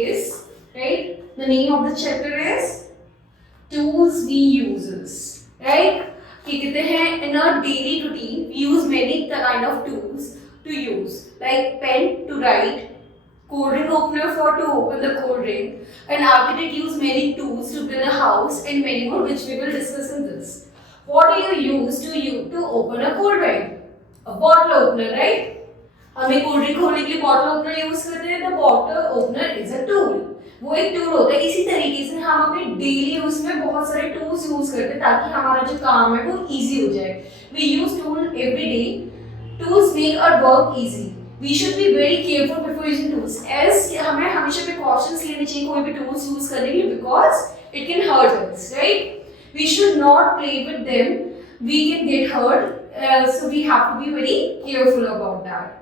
Yes, right? The name of the chapter is tools we uses, right? कि कहते हैं in our daily routine we use many kind of tools to use, like pen to write, cold drink opener for to open the cold drink. An architect use many tools to build a house and many more, which we will discuss in this. What do you use to open a cold drink? A bottle opener, right? हमें cold drink खोलने के लिए bottle opener use करते हैं, तो bottle opener is a tool, वो एक tool होता है। इसी तरीके से हम अपने डेली यूज में बहुत सारे टूल्स यूज करते हैं ताकि हमारा जो काम है वो इजी हो जाए। We use tool every day, tools make our work easy. We should be very careful before using tools, as हमें हमेशा प्रिकॉशंस लेने चाहिए कोई भी टूल्स यूज करने के लिए, because it can hurt us, right? We should not play with them, we can get hurt, so we have to be very careful about that.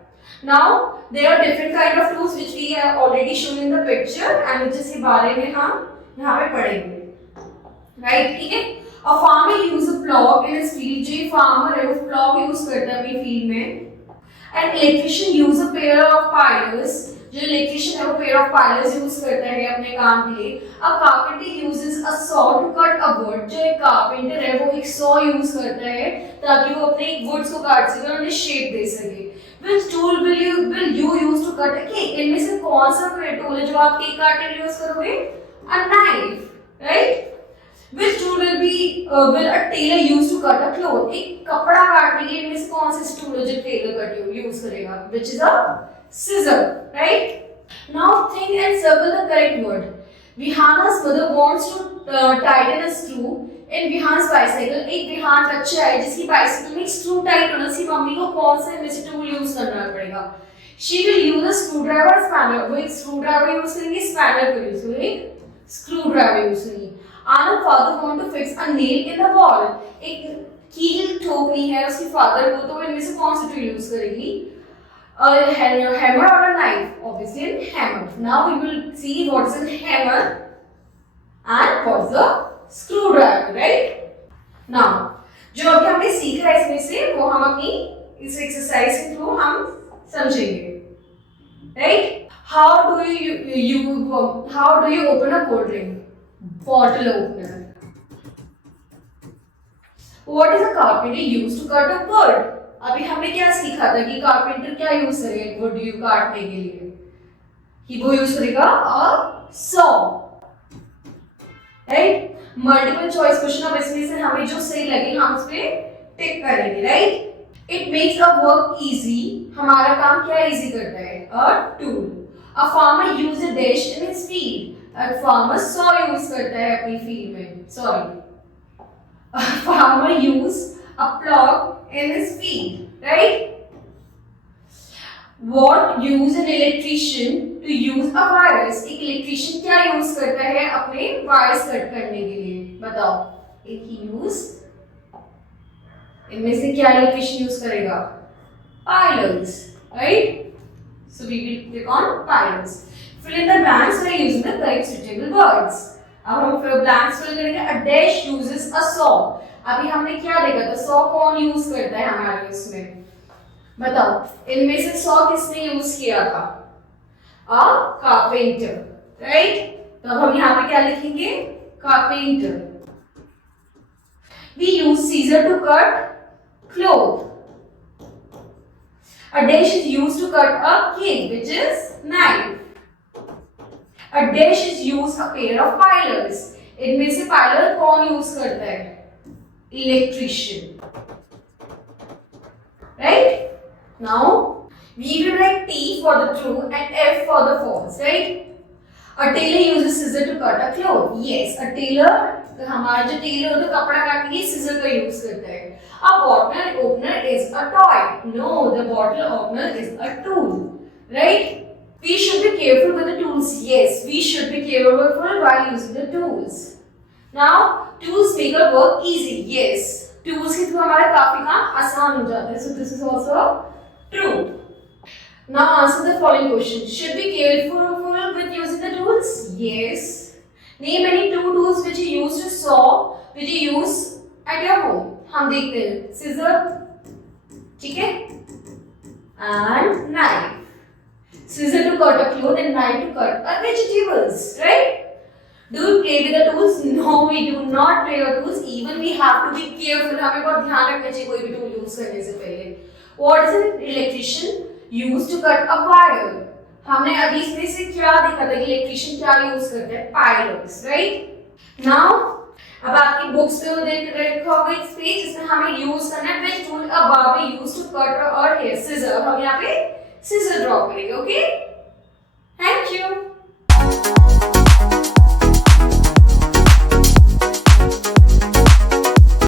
Now there are different kind of tools which we have already shown in the picture and जिसके बारे में हम यहाँ पे पढ़ेंगे, right? ठीक है? A farmer use a plow in his field, जो farmer है वो plow use करता है अपनी field में। An electrician use a pair of pliers, जो electrician है वो pair of pliers use करता है अपने काम के लिए। A carpenter uses a saw to cut a wood, जो एक carpenter है वो एक saw use करता है ताकि वो अपने woods को काट सके और उन्हें shape दे सके। Which tool will you use to cut a cake? इनमें से कौन सा टूल है जो आप केक काटने के लिए यूज करोगे? A knife, right? Which tool will a tailor use to cut a cloth? एक कपड़ा काटने के लिए इनमें से कौन सा टूल है जो टेलर यूज करेगा? Which is a scissor, right? Now think and circle the correct word. Vihana's mother wants to tighten a screw in Vihan's bicycle. एक विहान बच्चा है जिसकी बाइसिकल में स्क्रू टाइट होना, उसकी मम्मी को कौन सा इनमें से टूल यूज करना पड़ेगा? She will use a screwdriver or spanner. वो एक स्क्रूड्राइवर यूज करेंगे, स्पैनर को यूज करेंगे, स्क्रूड्राइवर यूज करेंगे। Anand's father want to fix a nail in the wall. एक कील ठोकनी है उसके फादर को, तो इनमें से कौन सा टूल यूज करेगी? A hammer or a knife? Obviously a hammer. Now we will see what is a hammer and what is a screwdriver, right? Now जो अभी हमने सीखा है इसमें से वो हम अपनी इस एक्सरसाइज के थ्रू हम समझेंगे, right? How do you open a cold drink? Bottle opener. What is a carpenter use to cut a wood? अभी हमने क्या सीखा था कि कारपेंटर क्या यूज करेगा वुड यू काटने के लिए? कि वो यूज करेगा अ saw, right? Multiple choice question, अब इसमें से हमें जो सही लगे हम उस पे टिक करेंगे, right? It makes a work easy, हमारा काम क्या इजी करता है? A tool. A farmer use a dash in his field, a farmer saw use करता है अपनी फील्ड में, sorry, a farmer use a plug in his field, right? What use an electrician to use a wires? एक electrician क्या use करता है अपने wires cut करने के लिए? बताओ। एक यूज, इनमें से क्या इलेक्ट्रिशियन यूज करेगा? Pilers, right? So we will click on pilers. Fill in the blanks by using the correct suitable words. अब हम blanks fill करेंगे। A dash uses a saw. अभी हमने क्या देखा था? सॉ कौन यूज करता है हमारे इसमें? बताओ, इनमें से सॉ किसने यूज किया था? A carpenter, right? तो अब हम यहाँ पे क्या लिखेंगे? Carpenter. We use scissor to cut cloth. A dash is used to cut a cake, which is knife. A dash is used a pair of pliers. इनमें से पाइलर कौन यूज करता है? Electrician, right? Now we will write T for the true and F for the false, right? A tailor uses scissor to cut a cloth. Yes, a tailor, हमारा जो Taylor होता है कपड़ा काटने के लिए scissor का यूज करता है। A bottle opener is a toy. No, the bottle opener is a tool, right? We should be careful with the tools. Yes, we should be careful while using the tools. Now tools make our work easy. Yes, tools के through हमारा काफी काम आसान हो जाता है. So this is also true. Now answer the following question. Should be careful with using the tools? Yes. Name any two tools which you use to saw, which you use at your home. हम देखते हैं. Scissor, ठीक है, and knife. scissor to cut a cloth and knife to cut a vegetables, right? Do we play with the tools? No, we do not play with tools. Even we have to be careful. हमें बहुत ध्यान रखना चाहिए कोई भी tool use करने से पहले. What is an electrician used to cut a wire? हमने अभी इसमें से क्या देखा था कि इलेक्ट्रिशियन क्या यूज करते हैं? Pilots, right? नाउ अब आपकी बुक्स पे देख रखा होगा एक पेज जिसमें हमें यूज करना है which tool a barber used to cut her hair? Scissor. हम यहाँ पे scissor ड्रॉ करेंगे, ओके? Thank you.